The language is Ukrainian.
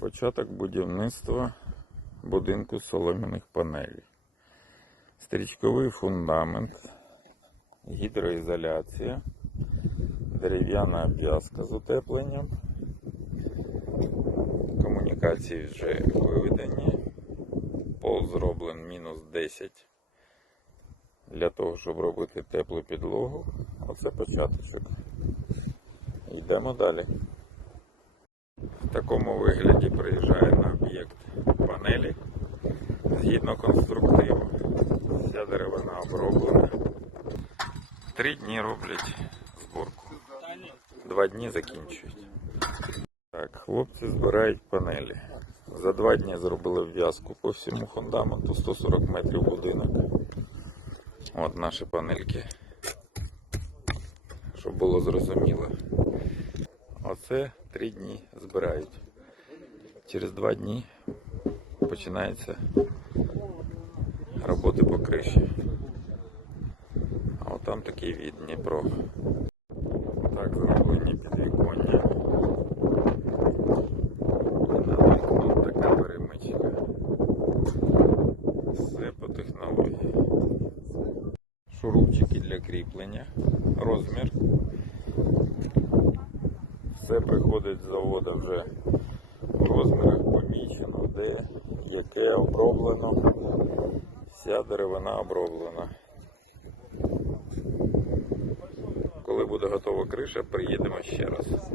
Початок будівництва будинку з солом'яних панелей. Стрічковий фундамент, гідроізоляція, дерев'яна обв'язка з утепленням. Комунікації вже виведені. Пол зроблен мінус 10 для того, щоб робити теплу підлогу. Оце початочок. Йдемо далі. В такому вигляді приїжджає на об'єкт панелі згідно конструктиву. Вся деревина оброблена. Три дні роблять зборку. Два дні закінчують. Так, хлопці збирають панелі. За два дні зробили вв'язку по всьому фундаменту 140 метрів будинок. От наші панельки. Щоб було зрозуміло. Оце три дні збирають. Через два дні починаються роботи по криші. А от там такий від Дніпро. Так зроблені підвіконня. І над вікном така перемичка. Все по технології. Шурупчики для кріплення. Розмір. Приходить з завода вже в розмірах помічено, де яке оброблено. Вся деревина оброблена. Коли буде готова криша, приїдемо ще раз.